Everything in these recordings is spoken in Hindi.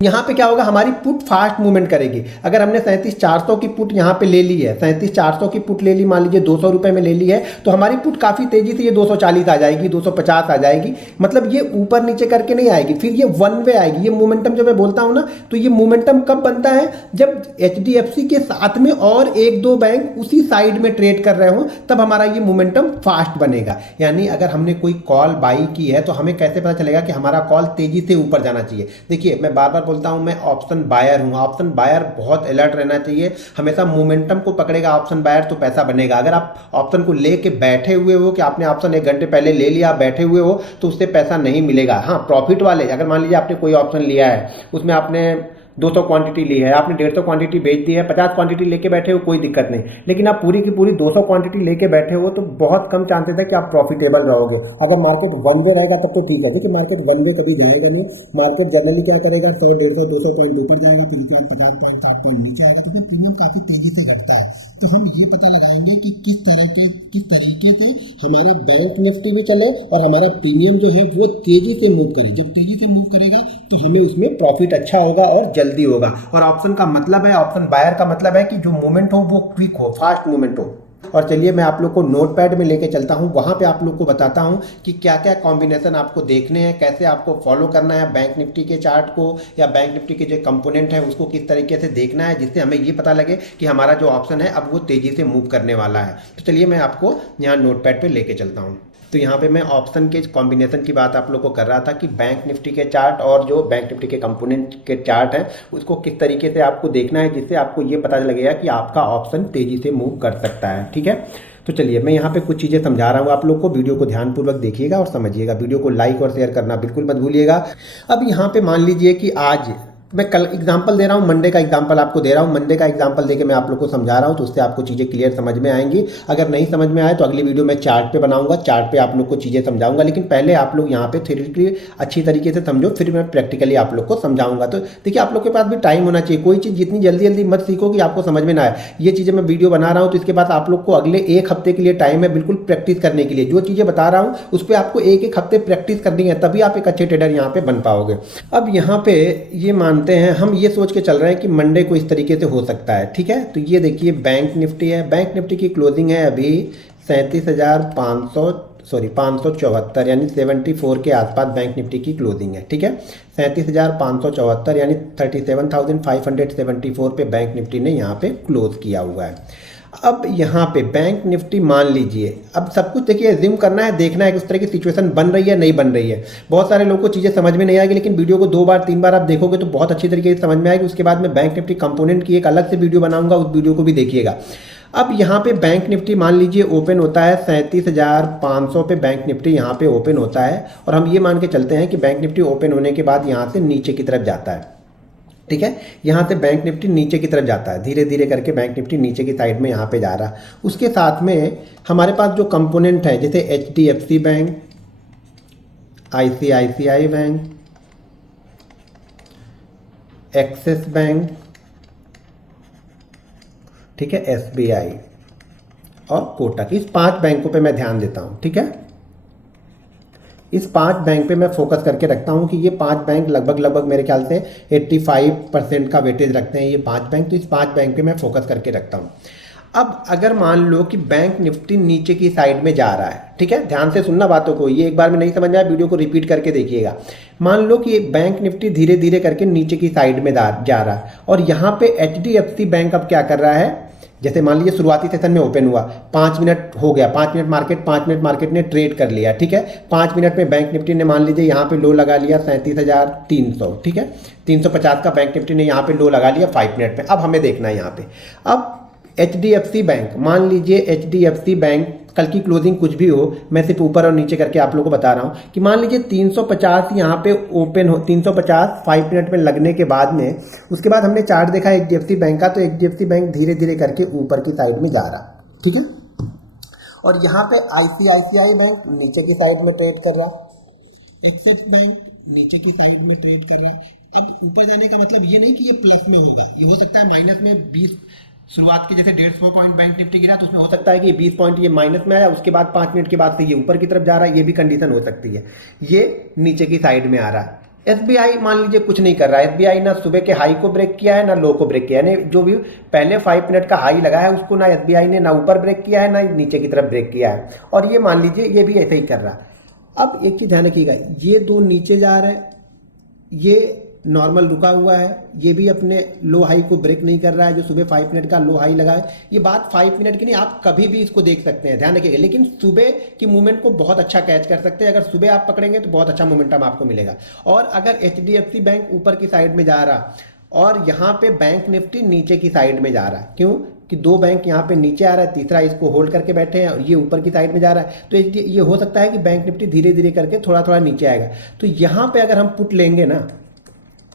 यहाँ पे क्या होगा, हमारी पुट फास्ट मूवमेंट करेगी। अगर हमने 37,400 की पुट यहाँ पे ले ली है, 37,400 की पुट ले ली, मान लीजिए 200 रुपये में ले ली है, तो हमारी पुट काफ़ी तेज़ी से ये 240 आ जाएगी, 250 आ जाएगी। मतलब ये ऊपर नीचे करके नहीं आएगी, फिर ये वन वे आएगी। ये मोमेंटम जब मैं बोलता हूँ ना, तो ये मोमेंटम कब बनता है, जब HDFC के साथ में और एक दो बैंक उसी साइड में ट्रेड कर रहे हो, तब हमारा ये मोमेंटम फास्ट बनेगा। यानी अगर हमने कोई कॉल बाई की है तो हमें कैसे पता चलेगा कि हमारा कॉल तेज़ी से ऊपर जाना चाहिए। देखिए, मैं बार बार बोलता हूं, मैं ऑप्शन बायर हूं। ऑप्शन बायर बहुत अलर्ट रहना चाहिए, हमेशा मोमेंटम को पकड़ेगा ऑप्शन बायर तो पैसा बनेगा। अगर आप ऑप्शन को लेके बैठे हुए हो कि आपने ऑप्शन 1 घंटे पहले ले लिया, आप बैठे हुए हो, तो उससे पैसा नहीं मिलेगा। हाँ, प्रॉफिट वाले, अगर मान लीजिए आपने कोई ऑप्शन लिया है, उसमें आपने 200 क्वांटिटी ली है, आपने 150 क्वांटिटी बेच दी है, 50 क्वांटिटी लेके बैठे हो, कोई दिक्कत नहीं। लेकिन आप पूरी की पूरी 200 क्वांटिटी लेके बैठे हो तो बहुत कम चांसेस है कि आप प्रॉफिटेबल रहोगे। अगर मार्केट वन वे रहेगा तब तो ठीक है, क्योंकि मार्केट वन वे कभी जाएगा नहीं। मार्केट जनरली क्या करेगा, 100, 150, 200 पॉइंट ऊपर जाएगा, फिर उसके बाद 50 पॉइंट, 60 पॉइंट नीचे आएगा, तो प्रीमियम काफी तेजी से घटता है। तो हम ये पता लगाएंगे कि किस तरीके से हमारा बैंक निफ्टी भी चले और हमारा प्रीमियम जो है वो तेजी से मूव करे। जब तेजी से मूव करेगा तो हमें उसमें प्रॉफिट अच्छा होगा और जल्दी होगा। और ऑप्शन का मतलब है, ऑप्शन बायर का मतलब है कि जो मूवमेंट हो वो क्विक हो, फास्ट मूवमेंट हो। और चलिए मैं आप लोग को नोटपैड में लेके चलता हूँ, वहाँ पे आप लोग को बताता हूँ कि क्या क्या कॉम्बिनेशन आपको देखने हैं, कैसे आपको फॉलो करना है बैंक निफ्टी के चार्ट को, या बैंक निफ्टी के जो कंपोनेंट है उसको किस तरीके से देखना है, जिससे हमें ये पता लगे कि हमारा जो ऑप्शन है अब वो तेज़ी से मूव करने वाला है। तो चलिए मैं आपको यहाँ नोटपैड पर लेके चलता हूँ। तो यहाँ पे मैं ऑप्शन के कॉम्बिनेशन की बात आप लोग को कर रहा था कि बैंक निफ्टी के चार्ट और जो बैंक निफ्टी के कंपोनेंट के चार्ट हैं उसको किस तरीके से आपको देखना है, जिससे आपको ये पता लगेगा कि आपका ऑप्शन तेज़ी से मूव कर सकता है। ठीक है, तो चलिए मैं यहाँ पे कुछ चीज़ें समझा रहा हूँ आप लोग को, वीडियो को ध्यानपूर्वक देखिएगा और समझिएगा। वीडियो को लाइक और शेयर करना बिल्कुल मत भूलिएगा। अब यहाँ पे मान लीजिए कि आज मैं कल एग्जांपल दे रहा हूँ, मंडे का एग्जांपल आपको दे रहा हूँ। मंडे का एग्जांपल देके मैं आप लोग को समझा रहा हूँ, तो उससे आपको चीज़ें क्लियर समझ में आएंगी। अगर नहीं समझ में आए तो अगली वीडियो मैं चार्ट पे बनाऊंगा, चार्ट पे आप लोग को चीज़ें समझाऊंगा। लेकिन पहले आप लोग यहाँ पे थ्योरेटिकली अच्छी तरीके से समझो, फिर मैं प्रैक्टिकली आप लोग को समझाऊंगा। तो देखिए, आप लोग के पास भी टाइम होना चाहिए। कोई चीज़ जितनी जल्दी जल्दी मत सीखो कि आपको समझ में ना आए। ये चीज़ें मैं वीडियो बना रहा हूँ तो इसके बाद आप लोग को अगले 1 हफ्ते के लिए टाइम है बिल्कुल प्रैक्टिस करने के लिए। जो चीज़ें बता रहा हूँ उस पर आपको 1-1 हफ्ते प्रैक्टिस करनी है, तभी आप एक अच्छे ट्रेडर यहाँ पे बन पाओगे। अब यहाँ पे ये मानते हैं, हम ये सोच के चल रहे हैं कि मंडे को इस तरीके से हो सकता है। ठीक है, तो ये देखिए बैंक निफ्टी है, बैंक निफ्टी की क्लोजिंग है अभी 574 यानी 74 के आसपास बैंक निफ्टी की क्लोजिंग है। ठीक है, 37,574 यानी 37,574 पे बैंक निफ्टी ने यहाँ पे क्लोज किया हुआ है। अब यहाँ पे बैंक निफ्टी मान लीजिए, अब सब कुछ देखिए जिम करना है, देखना है कि उस तरह की सिचुएशन बन रही है नहीं बन रही है। बहुत सारे लोगों को चीज़ें समझ में नहीं आएगी, लेकिन वीडियो को 2 बार 3 बार आप देखोगे तो बहुत अच्छी तरीके से समझ में आएगी। उसके बाद मैं बैंक निफ्टी कंपोनेंट की एक अलग से वीडियो बनाऊंगा, उस वीडियो को भी देखिएगा। अब यहाँ पे बैंक निफ्टी मान लीजिए ओपन होता है 37,500 पे बैंक निफ्टी यहाँ पे ओपन होता है, और हम ये मान के चलते हैं कि बैंक निफ्टी ओपन होने के बाद यहाँ से नीचे की तरफ जाता है। ठीक है, यहाँ से बैंक निफ्टी नीचे की तरफ जाता है, धीरे धीरे करके बैंक निफ्टी नीचे की साइड में यहाँ पे जा रहा है। उसके साथ में हमारे पास जो कंपोनेंट है, जैसे HDFC bank, ICICI bank, axis bank, ठीक है, SBI और कोटक, इस 5 बैंकों पे मैं ध्यान देता हूँ। ठीक है, इस 5 बैंक पे मैं फोकस करके रखता हूँ कि ये 5 बैंक लगभग मेरे ख्याल से 85% का वेटेज रखते हैं ये 5 बैंक। तो इस 5 बैंक पे मैं फोकस करके रखता हूँ। अब अगर मान लो कि बैंक निफ्टी नीचे की साइड में जा रहा है, ठीक है, ध्यान से सुनना बातों को, ये एक बार में नहीं समझ आया, वीडियो को रिपीट करके देखिएगा। मान लो कि बैंक निफ्टी धीरे धीरे करके नीचे की साइड में जा रहा है, और यहाँ पे HDFC बैंक अब क्या कर रहा है, जैसे मान लीजिए शुरुआती सेशन में ओपन हुआ, 5 मिनट हो गया, 5 मिनट मार्केट ने ट्रेड कर लिया। ठीक है, 5 मिनट में बैंक निफ्टी ने मान लीजिए यहाँ पे लो लगा लिया 37,300। ठीक है, 350 का बैंक निफ्टी ने यहाँ पे लो लगा लिया 5 मिनट में। अब हमें देखना है यहाँ पे, अब HDFC बैंक, मान लीजिए HDFC बैंक कल की क्लोजिंग कुछ भी हो, मैं सिर्फ ऊपर और नीचे करके आप लोगों को बता रहा हूँ कि मान लीजिए 350 यहाँ पे ओपन हो, 350 5 मिनट में लगने के बाद में, उसके बाद हमने चार्ट देखा HDFC बैंक का, तो HDFC बैंक धीरे धीरे करके ऊपर की साइड में जा रहा। ठीक है, और यहाँ पे ICICI बैंक नीचे की साइड में ट्रेड कर रहा, एक्सिस बैंक नीचे की साइड में ट्रेड कर रहा। अब ऊपर जाने का मतलब ये नहीं कि ये प्लस में होगा, ये हो सकता है माइनस में 20, शुरुआत की जैसे 150 पॉइंट बैंक निफ्टी गिरा तो उसमें हो सकता है कि 20 पॉइंट ये माइनस में आया, उसके बाद 5 मिनट के बाद से ये ऊपर की तरफ जा रहा है, ये भी कंडीशन हो सकती है। ये नीचे की साइड में आ रहा है। एसबीआई मान लीजिए कुछ नहीं कर रहा है। एसबीआई ना सुबह के हाई को ब्रेक किया है ना लो को ब्रेक किया है, यानी जो भी पहले 5 मिनट का हाई लगा है उसको ना एसबीआई ने ना ऊपर ब्रेक किया है ना नीचे की तरफ ब्रेक किया है, और ये मान लीजिए ये भी ऐसे ही कर रहा है। अब एक चीज ध्यान रखिएगा, ये दो नीचे जा रहे हैं, ये नॉर्मल रुका हुआ है, ये भी अपने लो हाई को ब्रेक नहीं कर रहा है, जो सुबह 5 मिनट का लो हाई लगा है। ये बात 5 मिनट की नहीं, आप कभी भी इसको देख सकते हैं, ध्यान रखिएगा। लेकिन सुबह की मूवमेंट को बहुत अच्छा कैच कर सकते हैं, अगर सुबह आप पकड़ेंगे तो बहुत अच्छा मोमेंटम आपको मिलेगा। और अगर एचडीएफसी बैंक ऊपर की साइड में जा रहा और यहाँ पे बैंक निफ्टी नीचे की साइड में जा रहा है, क्यों कि दो बैंक यहाँ पे नीचे आ रहा है, तीसरा इसको होल्ड करके बैठे हैं और ये ऊपर की साइड में जा रहा है, तो ये हो सकता है कि बैंक निफ्टी धीरे धीरे करके थोड़ा थोड़ा नीचे आएगा। तो यहाँ पे अगर हम पुट लेंगे ना,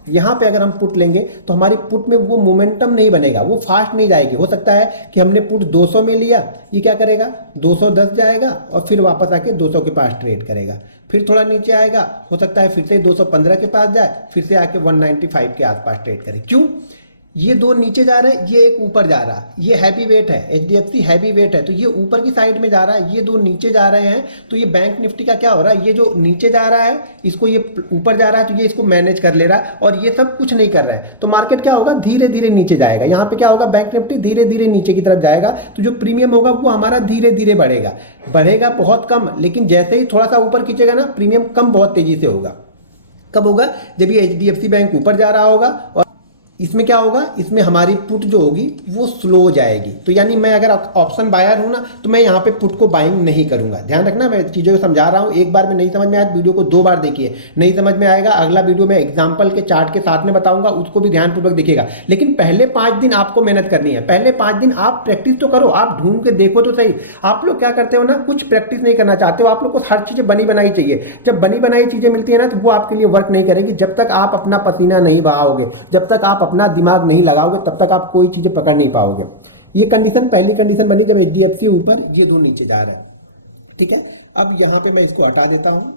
यहाँ पे अगर हम पुट लेंगे तो हमारी पुट में वो मोमेंटम नहीं बनेगा, वो फास्ट नहीं जाएगी। हो सकता है कि हमने पुट 200 में लिया, ये क्या करेगा 210 जाएगा और फिर वापस आके 200 के पास ट्रेड करेगा, फिर थोड़ा नीचे आएगा, हो सकता है फिर से 215 के पास जाए, फिर से आके 195 के आसपास ट्रेड करे। क्यों? ये दो नीचे जा रहे हैं, ये एक ऊपर जा रहा है, ये हैवी वेट है, एचडीएफसी हैवी वेट है, तो ये ऊपर की साइड में जा रहा है, ये दो नीचे जा रहे हैं। तो ये बैंक निफ्टी का क्या हो रहा है, ये जो नीचे जा रहा है इसको ये ऊपर जा रहा है, तो ये इसको मैनेज कर ले रहा है और ये सब कुछ नहीं कर रहा है। तो मार्केट क्या होगा, धीरे धीरे नीचे जाएगा। यहाँ पे क्या होगा, बैंक निफ्टी धीरे धीरे नीचे की तरफ जाएगा, तो जो प्रीमियम होगा वो हमारा धीरे धीरे बढ़ेगा, बढ़ेगा बहुत कम, लेकिन जैसे ही थोड़ा सा ऊपर खींचेगा ना, प्रीमियम कम बहुत तेजी से होगा। कब होगा, जब ये एचडीएफसी बैंक ऊपर जा रहा होगा, और इसमें क्या होगा, इसमें हमारी पुट जो होगी वो स्लो जाएगी। तो यानी मैं अगर ऑप्शन बायर हूं ना, तो मैं यहाँ पे पुट को बाइंग नहीं करूंगा। ध्यान रखना, मैं चीज़ों को समझा रहा हूँ, एक बार में नहीं समझ में आया वीडियो को 2 बार देखिए, नहीं समझ में आएगा अगला वीडियो में एग्जाम्पल के चार्ट के साथ में बताऊंगा, उसको भी ध्यानपूर्वक देखिएगा। लेकिन पहले 5 दिन आपको मेहनत करनी है, पहले 5 दिन आप प्रैक्टिस तो करो, आप ढूंढ के देखो तो सही। आप लोग क्या करते हो ना, कुछ प्रैक्टिस नहीं करना चाहते हो, आप लोग को हर चीज़ बनी बनाई चाहिए। जब बनी बनाई चीज़ें मिलती है ना, तो वो आपके लिए वर्क नहीं करेगी। जब तक आप अपना पसीना नहीं बहाओगे, जब तक आप अपना दिमाग नहीं लगाओगे, तब तक आप कोई चीजें पकड़ नहीं पाओगे। ये कंडीशन पहली कंडीशन बनी जब एचडीएफसी ऊपर, ये दो नीचे जा रहे हैं, ठीक है। अब यहाँ पे मैं इसको हटा देता हूँ,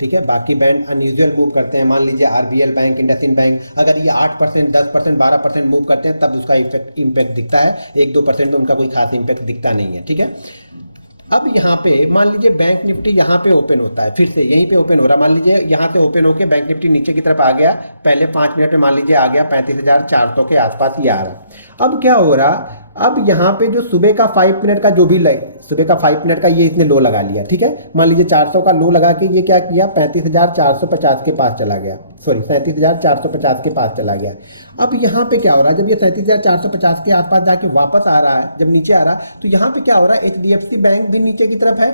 ठीक है। बाकी बैंक अनयूजुअल मूव करते हैं, मान लीजिए आरबीएल बैंक, इंडसइंड बैंक, अगर ये 8%, 10%, 12% मूव करते हैं तब उसका इम्पैक्ट दिखता है, 1-2% में उनका कोई खास इम्पैक्ट दिखता नहीं है, ठीक है। अब यहाँ पे मान लीजिए बैंक निफ्टी यहाँ पे ओपन होता है, फिर से यहीं पे ओपन हो रहा है, मान लीजिए यहाँ से ओपन होके बैंक निफ्टी नीचे की तरफ आ गया, पहले 5 मिनट में मान लीजिए आ गया 35,400 के आसपास ही आ रहा। अब क्या हो रहा, अब यहाँ पे जो सुबह का 5 मिनट का जो भी सुबह का 5 मिनट का ये इसने लो लगा लिया, ठीक है। मान लीजिए 400 का लो लगा के ये क्या किया, 35,450 के पास चला गया, सॉरी 37,450 के पास चला गया। अब यहाँ पे क्या हो रहा है, जब ये 37,450 के आसपास जाके वापस आ रहा है, जब नीचे आ रहा है, तो यहाँ पे क्या हो रहा है, एचडीएफसी बैंक भी नीचे की तरफ है,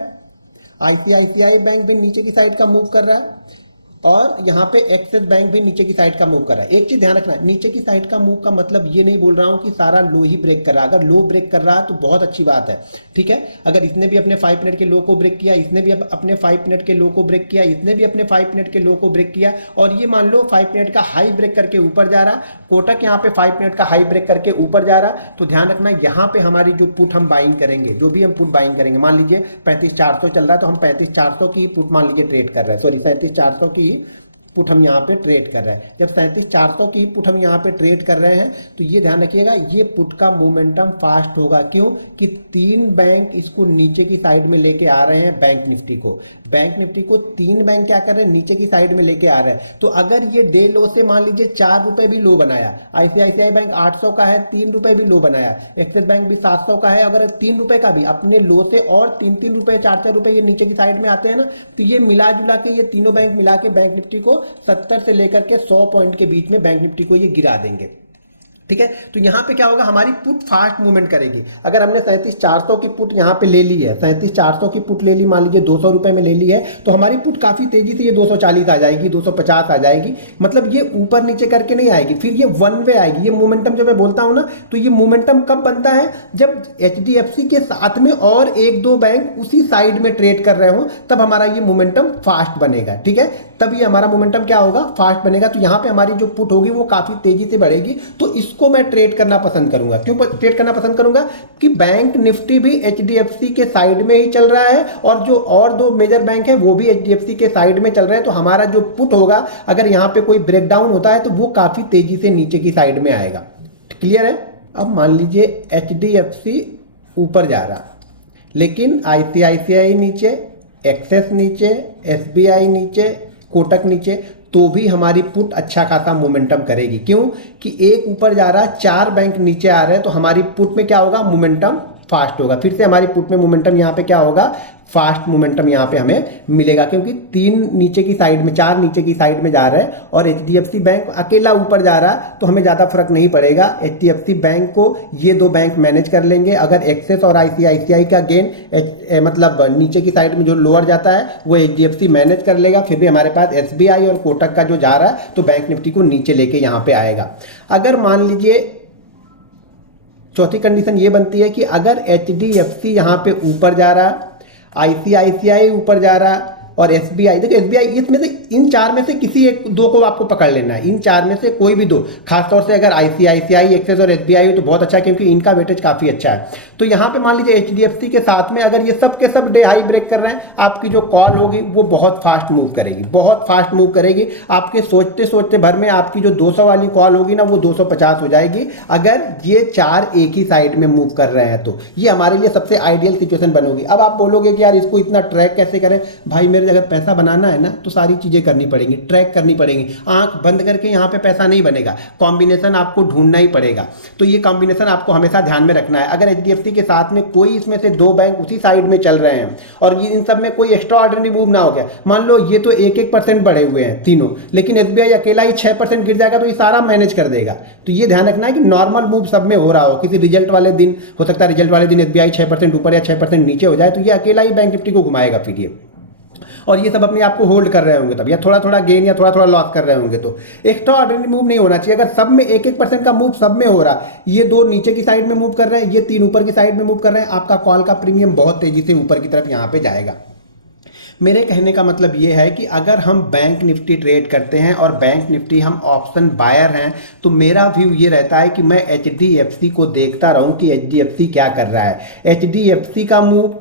आईसीआईसीआई बैंक भी नीचे की साइड का मूव कर रहा है, और यहाँ पे एक्सिस बैंक भी नीचे की साइड का मूव कर रहा है। एक चीज ध्यान रखना, नीचे की साइड का मूव का मतलब ये नहीं बोल रहा हूँ कि सारा लो ही ब्रेक कर रहा है। अगर लो ब्रेक कर रहा है तो बहुत अच्छी बात है, ठीक है। अगर इसने भी अपने 5 मिनट के लो को ब्रेक किया, इसने भी अपने 5 मिनट के लो को ब्रेक किया, इसने भी अपने 5 मिनट के लो को ब्रेक किया, और ये मान लो 5 मिनट का हाई ब्रेक करके ऊपर जा रहा, कोटक यहाँ पे 5 मिनट का हाई ब्रेक करके ऊपर जा रहा, तो ध्यान रखना यहाँ पे हमारी जो पुट हम बाइंग करेंगे, जो भी हम पुट बाइंग करेंगे, मान लीजिए 35,400 चल रहा है, तो हम 35,400 की पुट मान लीजिए ट्रेड कर रहे हैं, सॉरी 37,400 की पुट हम यहाँ पे ट्रेड कर रहे हैं। जब 37,400 की पुट हम यहाँ पे ट्रेड कर रहे हैं, तो ये ध्यान रखिएगा, ये पुट का मोमेंटम फास्ट होगा। क्यों कि 3 बैंक इसको नीचे की साइड में लेके आ रहे हैं, बैंक निफ्टी को 3 बैंक क्या कर रहे हैं, नीचे की साइड में लेके आ रहे हैं। तो अगर ये डे लो से मान लीजिए 4 रुपए भी लो बनाया, आईसीआईसीआई बैंक 800 का है, 3 रुपए भी लो बनाया, एक्सिस बैंक भी 700 का है, अगर 3 रुपए का भी अपने लो से और 3-3 रुपए 4-4 रुपए ये नीचे की साइड में आते हैं ना, तो ये मिला जुला के, ये तीनों बैंक मिला के बैंक निफ्टी को 70 से लेकर के 100 पॉइंट के बीच में बैंक निफ्टी को ये गिरा देंगे, ठीक है। तो यहां पे क्या होगा, हमारी पुट फास्ट मूवमेंट करेगी। अगर हमने 37,400 की पुट यहां पे ले ली है, 37,400 की पुट ले ली, मान लीजिए 200 रुपए में ले ली है, तो हमारी पुट काफी तेजी से ये 240 आ जाएगी, 250 आ जाएगी, मतलब ये ऊपर नीचे करके नहीं आएगी, फिर ये वन वे आएगी। ये मोमेंटम जो मैं बोलता हूं ना, तो ये मोमेंटम कब बनता है, जब एचडीएफसी के साथ में और 1-2 बैंक उसी साइड में ट्रेड कर रहे हो, तब हमारा ये मोमेंटम फास्ट बनेगा, ठीक है। तब ये हमारा मोमेंटम क्या होगा, फास्ट बनेगा। तो यहां पे हमारी जो पुट होगी वो काफी तेजी से बढ़ेगी, तो इसको मैं ट्रेड करना पसंद करूंगा। क्यों ट्रेड करना पसंद करूंगा, कि बैंक निफ्टी भी एचडीएफसी के साइड में ही चल रहा है, और जो और 2 मेजर बैंक है वो भी एचडीएफसी के साइड में चल रहे हैं। तो हमारा जो पुट होगा, अगर यहां पे कोई ब्रेकडाउन होता है, तो वो काफी तेजी से नीचे की साइड में आएगा। क्लियर है। अब मान लीजिए एचडीएफसी ऊपर जा रहा, लेकिन आईसीआईसीआई नीचे, एक्सिस नीचे, एसबीआई नीचे, कोटक नीचे, तो भी हमारी पुट अच्छा खासा मोमेंटम करेगी। क्यों कि एक ऊपर जा रहा है, 4 बैंक नीचे आ रहे हैं, तो हमारी पुट में क्या होगा, मोमेंटम फास्ट होगा। फिर से हमारी पुट में मोमेंटम यहाँ पे क्या होगा, फास्ट मोमेंटम यहाँ पे हमें मिलेगा, क्योंकि 3 नीचे की साइड में, 4 नीचे की साइड में जा रहे हैं और एचडीएफसी बैंक अकेला ऊपर जा रहा है, तो हमें ज़्यादा फर्क नहीं पड़ेगा। एचडीएफसी बैंक को ये 2 बैंक मैनेज कर लेंगे। अगर एक्सिस और आईसीआईसीआई का गेन मतलब नीचे की साइड में जो लोअर जाता है वो एचडीएफसी मैनेज कर लेगा। फिर भी हमारे पास एसबीआई और कोटक का जो जा रहा है तो बैंक निफ्टी को नीचे लेके यहाँ पे आएगा। अगर मान लीजिए चौथी कंडीशन ये बनती है कि अगर एचडीएफसी यहाँ पे ऊपर जा रहा, आईसीआईसीआई ऊपर जा रहा और एसबीआई, देखो एसबीआई, इसमें से इन 4 में से किसी एक 2 को आपको पकड़ लेना है। इन 4 में से कोई भी 2, खासतौर से अगर आईसीआईसीआई, एक्सिस और एसबीआई हो तो बहुत अच्छा है, क्योंकि इनका वेटेज काफी अच्छा है। तो यहाँ पे मान लीजिए एचडीएफसी के साथ में अगर ये सब के सब डे हाई ब्रेक कर रहे हैं, आपकी जो कॉल होगी वो बहुत फास्ट मूव करेगी, बहुत फास्ट मूव करेगी। आपके सोचते सोचते भर में आपकी जो 200 वाली कॉल होगी ना वो 250 हो जाएगी, अगर ये 4 एक ही साइड में मूव कर रहे हैं तो ये हमारे लिए सबसे आइडियल सिचुएशन बनोगी। अब आप बोलोगे कि यार इसको इतना ट्रैक कैसे करें, भाई मेरे अगर पैसा बनाना है ना तो सारी चीजें करनी पड़ेंगी, ट्रैक करनी पड़ेंगी। आंख बंद करके यहाँ पे पैसा नहीं बनेगा, कॉम्बिनेशन आपको ढूंढना ही पड़ेगा। तो ये कॉम्बिनेशन आपको हमेशा ध्यान में रखना है। अगर एचडीएफसी के साथ में कोई इसमें से 2 बैंक उसी साइड में चल रहे हैं और ये इन सब में कोई एक्स्ट्रा ऑर्डिनरी मूव ना हो गया, मान लो ये तो 1-1% बढ़े हुए हैं तीनों, लेकिन एसबीआई अकेला ही 6% गिर जाएगा तो ये सारा मैनेज कर देगा। तो ये ध्यान रखना है कि नॉर्मल मूव सब में हो रहा हो। किसी रिजल्ट वाले दिन हो सकता है, रिजल्ट वाले दिन एसबीआई 6% ऊपर या 6% नीचे हो जाए, तो ये अकेला ही बैंक निफ्टी को घुमाएगा फिर ये, और ये सब अपने आप को होल्ड कर रहे होंगे तब, या थोड़ा थोड़ा गेन या थोड़ा थोड़ा लॉस कर रहे होंगे। तो एक्स्ट्रा ऑर्डिनरी मूव नहीं होना चाहिए। अगर सब में 1-1% का मूव सब में हो रहा, ये 2 नीचे की साइड में मूव कर रहे हैं, ये 3 ऊपर की साइड में मूव कर रहे हैं, आपका कॉल का प्रीमियम बहुत तेजी से ऊपर की तरफ यहाँ पे जाएगा। मेरे कहने का मतलब ये है कि अगर हम बैंक निफ्टी ट्रेड करते हैं और बैंक निफ्टी हम ऑप्शन बायर हैं, तो मेरा व्यू ये रहता है कि मैं एचडीएफसी को देखता रहूं कि एचडीएफसी क्या कर रहा है। एचडीएफसी का मूव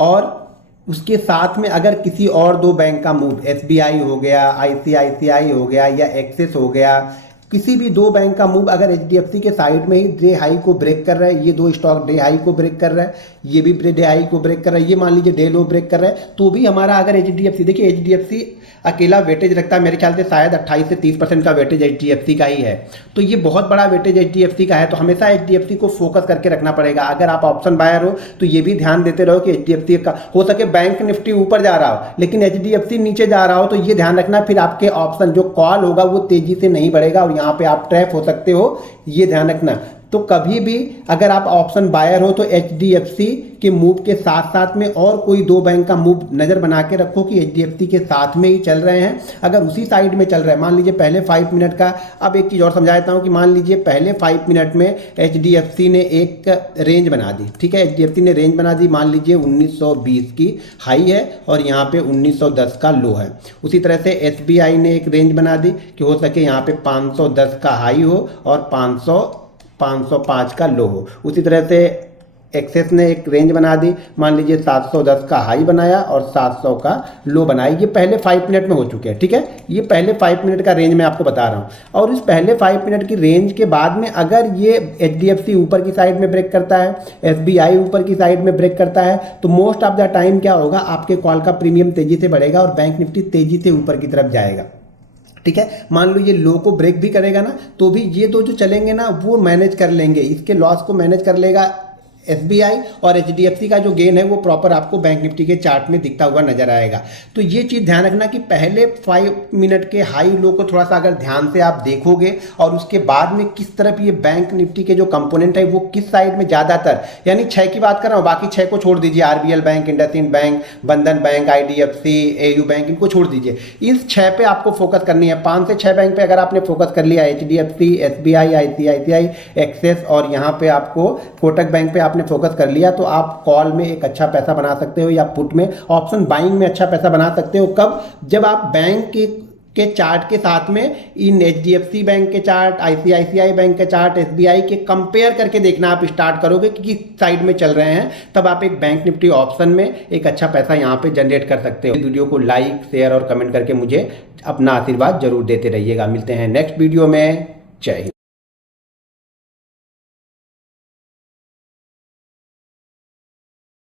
और उसके साथ में अगर किसी और 2 बैंक का मूव, एसबीआई हो गया, आईसीआईसीआई हो गया या एक्सिस हो गया, किसी भी 2 बैंक का मूव अगर एचडीएफसी के साइड में ही डे हाई को ब्रेक कर रहा है, ये 2 स्टॉक डे हाई को ब्रेक कर रहा है, ये भी डे हाई को ब्रेक कर रहा है, ये मान लीजिए डे लो ब्रेक कर रहा है, तो भी हमारा अगर एचडीएफसी, देखिए एचडीएफसी अकेला वेटेज रखता है मेरे ख्याल से शायद 28 से 30% का वेटेज एचडीएफसी का ही है, तो ये बहुत बड़ा वेटेज एचडीएफसी का है। तो हमेशा एचडीएफसी को फोकस करके रखना पड़ेगा। अगर आप ऑप्शन बायर हो तो ये भी ध्यान देते रहो कि एचडीएफसी का, हो सके बैंक निफ्टी ऊपर जा रहा हो लेकिन एचडीएफसी नीचे जा रहा हो, तो ये ध्यान रखना फिर आपके ऑप्शन जो कॉल होगा वो तेजी से नहीं बढ़ेगा और यहाँ पे आप ट्रैप हो सकते हो, ये ध्यान रखना। तो कभी भी अगर आप ऑप्शन बायर हो तो एचडीएफसी के मूव के साथ साथ में और कोई 2 बैंक का मूव नज़र बना के रखो कि एचडीएफसी के साथ में ही चल रहे हैं। अगर उसी साइड में चल रहे हैं, मान लीजिए पहले 5 मिनट का, अब एक चीज़ और समझा देता हूँ कि मान लीजिए पहले 5 मिनट में एचडीएफसी ने एक रेंज बना दी, ठीक है, एचडीएफसी ने रेंज बना दी, मान लीजिए 1920 की हाई है और यहाँ पे 1910 का लो है। उसी तरह से एसबीआई ने एक रेंज बना दी कि हो सके यहाँ पे 510 का हाई हो और 505 का लो हो। उसी तरह से एक्सिस ने एक रेंज बना दी, मान लीजिए 710 का हाई बनाया और 700 का लो बनाया। ये पहले 5 मिनट में हो चुके हैं, ठीक है, ये पहले 5 मिनट का रेंज मैं आपको बता रहा हूँ। और इस पहले 5 मिनट की रेंज के बाद में अगर ये एचडीएफसी ऊपर की साइड में ब्रेक करता है, एसबीआई ऊपर की साइड में ब्रेक करता है, तो मोस्ट ऑफ द टाइम क्या होगा, आपके कॉल का प्रीमियम तेजी से बढ़ेगा और बैंक निफ्टी तेजी से ऊपर की तरफ जाएगा। ठीक है, मान लो ये लो को ब्रेक भी करेगा ना, तो भी ये 2 जो चलेंगे ना वो मैनेज कर लेंगे, इसके लॉस को मैनेज कर लेगा एसबीआई, और एचडीएफसी का जो गेन है वो प्रॉपर आपको बैंक निफ्टी के चार्ट में दिखता हुआ नजर आएगा। तो ये चीज़ ध्यान रखना कि पहले 5 मिनट के हाई लो को थोड़ा सा अगर ध्यान से आप देखोगे और उसके बाद में किस तरफ ये बैंक निफ्टी के जो कंपोनेंट है वो किस साइड में ज़्यादातर, यानी 6 की बात कर रहा हूँ, बाकी 6 को छोड़ दीजिए, आरबीएल बैंक, इंडसइंड बैंक, बंधन बैंक, आईडीएफसी, एयू बैंक, इनको छोड़ दीजिए। इस 6 पे आपको फोकस करनी है। 5 से 6 बैंक पे अगर आपने फोकस कर लिया, एचडीएफसी, एसबीआई, आईसीआईसीआई, एक्सिस और यहाँ पे आपको कोटक बैंक पे आपने फोकस कर लिया, तो आप कॉल में एक अच्छा पैसा बना सकते हो या पुट में, ऑप्शन बाइंग में अच्छा पैसा बना सकते हो। कब? जब आप बैंक के चार्ट के साथ में इन एचडीएफसी बैंक के चार्ट, आईसीआईसीआई बैंक के चार्ट, एसबीआई के कंपेयर करके देखना आप स्टार्ट करोगे कि किस साइड में चल रहे हैं, तब आप एक बैंक निफ्टी ऑप्शन में एक अच्छा पैसा यहाँ पे जनरेट कर सकते हो। वीडियो को लाइक, शेयर और कमेंट करके मुझे अपना आशीर्वाद जरूर देते रहिएगा। मिलते हैं नेक्स्ट वीडियो में। जय हिंद।